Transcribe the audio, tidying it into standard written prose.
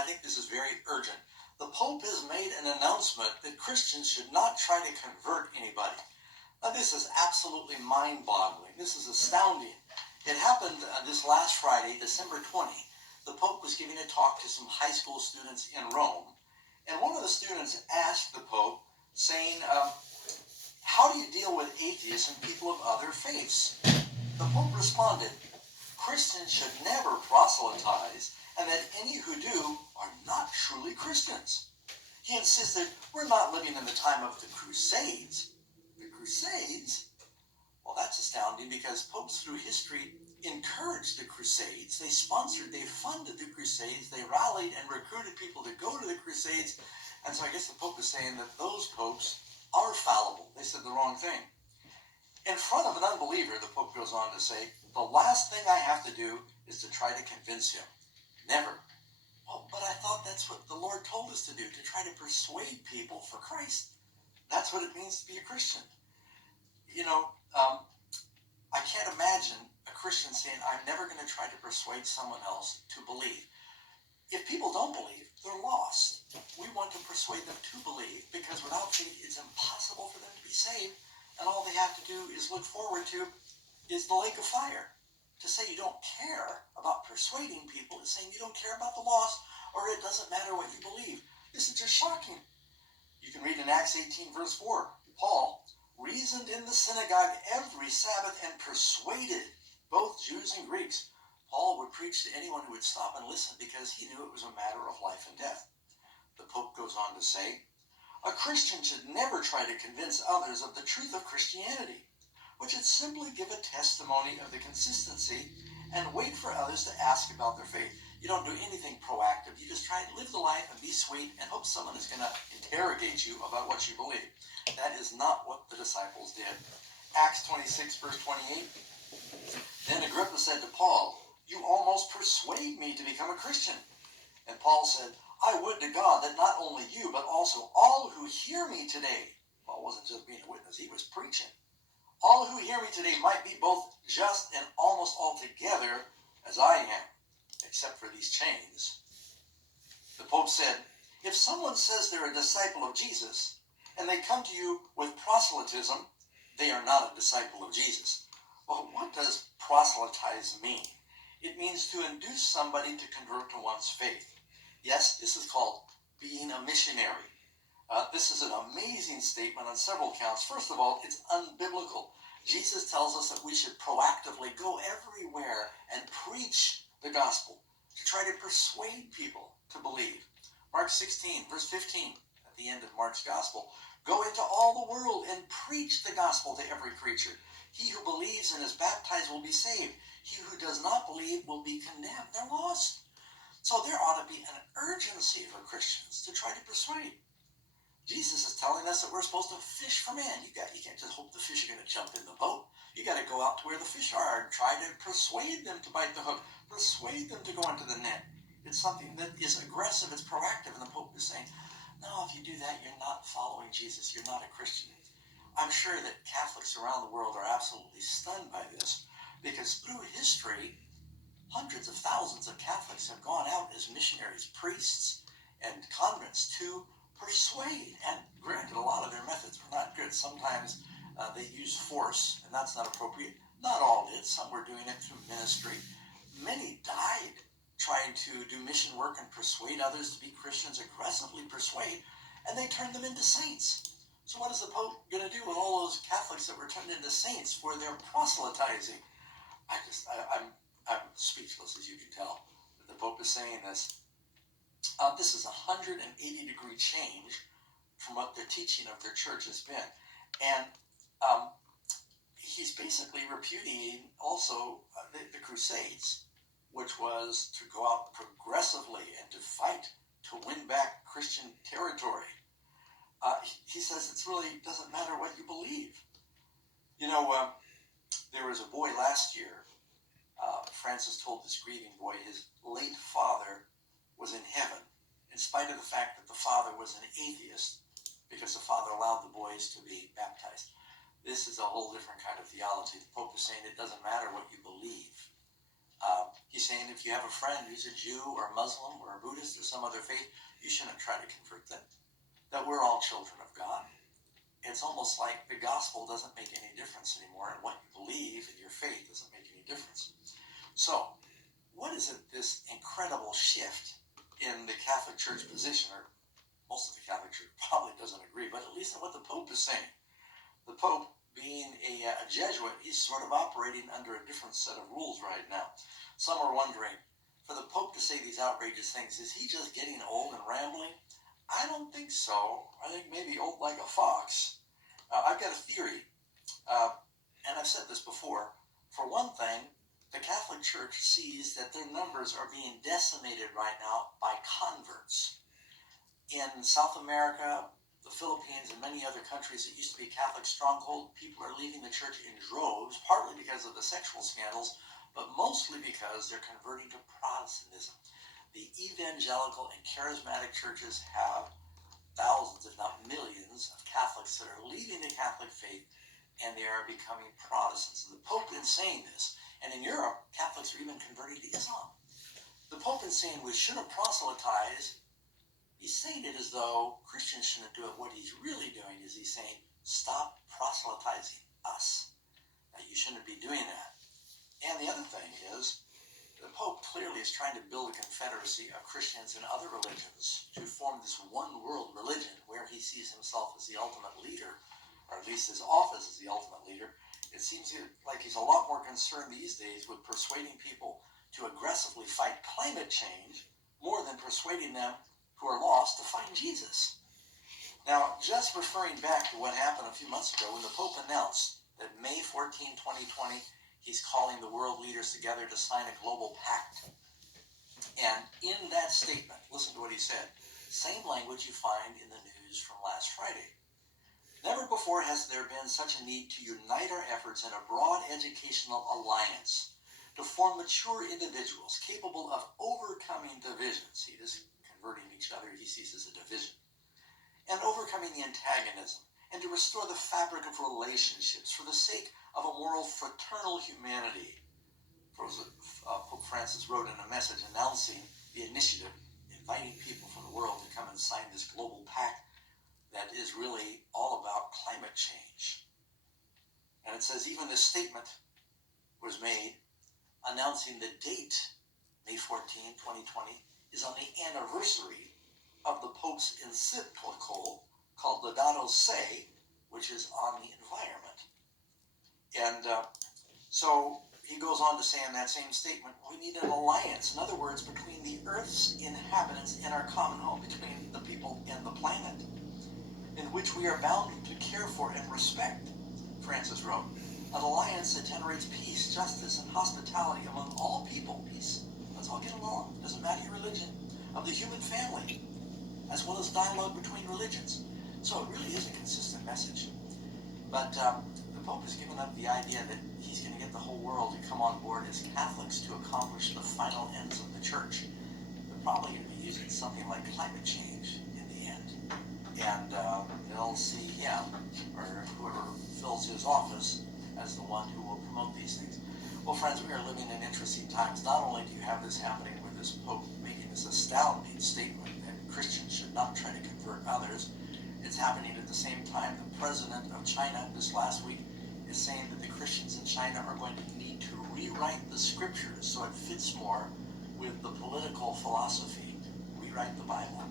I think this is very urgent. The Pope has made an announcement that Christians should not try to convert anybody. Now, this is absolutely mind-boggling. This is astounding. It happened this last Friday, December 20. The Pope was giving a talk to some high school students in Rome, and one of the students asked the Pope, saying, how do you deal with atheists and people of other faiths? The Pope responded, Christians should never proselytize, and that any who do are not truly Christians. He insisted, we're not living in the time of the Crusades. The Crusades? Well, that's astounding, because popes through history encouraged the Crusades. They sponsored, they funded the Crusades, they rallied and recruited people to go to the Crusades. And so I guess the Pope is saying that those popes are fallible. They said the wrong thing. In front of an unbeliever, the Pope goes on to say, the last thing I have to do is to try to convince him. Never. Well, but I thought that's what the Lord told us to do, to try to persuade people for Christ. That's what it means to be a Christian. You know, I can't imagine a Christian saying, I'm never going to try to persuade someone else to believe. If people don't believe, they're lost. We want to persuade them to believe, because without faith, it's impossible for them to be saved. And all they have to do is look forward to is the lake of fire. To say you don't care about persuading people is saying you don't care about the lost, or it doesn't matter what you believe. This is just shocking. You can read in Acts 18, verse 4. Paul reasoned in the synagogue every Sabbath and persuaded both Jews and Greeks. Paul would preach to anyone who would stop and listen, because he knew it was a matter of life and death. The Pope goes on to say, a Christian should never try to convince others of the truth of Christianity, but should simply give a testimony of the consistency and wait for others to ask about their faith. You don't do anything proactive. You just try to live the life and be sweet and hope someone is going to interrogate you about what you believe. That is not what the disciples did. Acts 26, verse 28. Then Agrippa said to Paul, you almost persuade me to become a Christian. And Paul said, I would to God that not only you, but also all who hear me today. Paul wasn't just being a witness, he was preaching. All who hear me today might be both just and almost altogether as I am, except for these chains. The Pope said, if someone says they're a disciple of Jesus, and they come to you with proselytism, they are not a disciple of Jesus. Well, what does proselytize mean? It means to induce somebody to convert to one's faith. Yes, this is called being a missionary. This is an amazing statement on several counts. First of all, it's unbiblical. Jesus tells us that we should proactively go everywhere and preach the gospel to try to persuade people to believe. Mark 16, verse 15, at the end of Mark's gospel, go into all the world and preach the gospel to every creature. He who believes and is baptized will be saved. He who does not believe will be condemned. They're lost. So there ought to be an urgency for Christians to try to persuade. Jesus is telling us that we're supposed to fish for men. You can't just hope the fish are going to jump in the boat. You got to go out to where the fish are and try to persuade them to bite the hook, persuade them to go into the net. It's something that is aggressive, it's proactive, and the Pope is saying, no, if you do that, you're not following Jesus, you're not a Christian. I'm sure that Catholics around the world are absolutely stunned by this, because through history, hundreds of thousands of Catholics have gone out as missionaries, priests, and convents to persuade. And granted, a lot of their methods were not good. Sometimes they used force, and that's not appropriate. Not all did. Some were doing it through ministry. Many died trying to do mission work and persuade others to be Christians, aggressively persuade, and they turned them into saints. So what is the Pope going to do with all those Catholics that were turned into saints for their proselytizing? I'm speechless, as you can tell, that the Pope is saying this. This is a 180-degree change from what their teaching of their church has been. And he's basically repudiating also the Crusades, which was to go out progressively and to fight to win back Christian territory. He says it really doesn't matter what you believe. You know, there was a boy last year. Francis told this grieving boy his late father was in heaven, in spite of the fact that the father was an atheist, because the father allowed the boys to be baptized. This is a whole different kind of theology. The Pope is saying it doesn't matter what you believe. He's saying if you have a friend who's a Jew or a Muslim or a Buddhist or some other faith, you shouldn't try to convert them. That we're all children of God. It's almost like the gospel doesn't make any difference anymore, and what you believe in your faith doesn't make any difference. So, what is it, this incredible shift in the Catholic Church position, or most of the Catholic Church probably doesn't agree, but at least in what the Pope is saying. The Pope, being a Jesuit, he's sort of operating under a different set of rules right now. Some are wondering, for the Pope to say these outrageous things, is he just getting old and rambling? I don't think so. I think maybe old like a fox. I've got a theory, and I've said this before. For one thing, the Catholic Church sees that their numbers are being decimated right now by converts. In South America, the Philippines, and many other countries that used to be a Catholic stronghold, people are leaving the church in droves, partly because of the sexual scandals, but mostly because they're converting to Protestantism. The evangelical and charismatic churches have thousands, if not millions, of Catholics that are leaving the Catholic faith, and they are becoming Protestants. And the Pope is saying this. And in Europe, Catholics are even converting to Islam. The Pope is saying we shouldn't proselytize. He's saying it as though Christians shouldn't do it. What he's really doing is he's saying, stop proselytizing us. Now, you shouldn't be doing that. And the other thing is, the Pope clearly is trying to build a confederacy of Christians and other religions to form this one world religion where he sees himself as the ultimate leader, or at least his office as the ultimate leader. It seems like he's a lot more concerned these days with persuading people to aggressively fight climate change more than persuading them who are lost to find Jesus. Now, just referring back to what happened a few months ago when the Pope announced that May 14, 2020, he's calling the world leaders together to sign a global pact. And in that statement, listen to what he said. Same language you find in the news from last Friday. Never before has there been such a need to unite our efforts in a broad educational alliance to form mature individuals capable of overcoming divisions. See, this converting each other he sees as a division. And overcoming the antagonism, and to restore the fabric of relationships for the sake of a moral fraternal humanity. Pope Francis wrote in a message announcing the initiative, inviting people from the world to come and sign this global pact that is really all about climate change. And it says even this statement was made announcing the date, May 14, 2020, is on the anniversary of the Pope's encyclical called Laudato Si, which is on the environment. And so he goes on to say in that same statement, we need an alliance, in other words, between the Earth's inhabitants and our common home, between the people and the planet, in which we are bound to care for and respect, Francis wrote. An alliance that generates peace, justice, and hospitality among all people. Peace. Let's all get along. Doesn't matter your religion. Of the human family, as well as dialogue between religions. So it really is a consistent message. But the Pope has given up the idea that he's going to get the whole world to come on board as Catholics to accomplish the final ends of the church. They're probably going to be using something like climate change in the end. And they'll see him, or whoever fills his office, as the one who will promote these things. Well, friends, we are living in interesting times. Not only do you have this happening with this Pope making this astounding statement that Christians should not try to convert others, it's happening at the same time. The president of China this last week is saying that the Christians in China are going to need to rewrite the scriptures so it fits more with the political philosophy. Rewrite the Bible.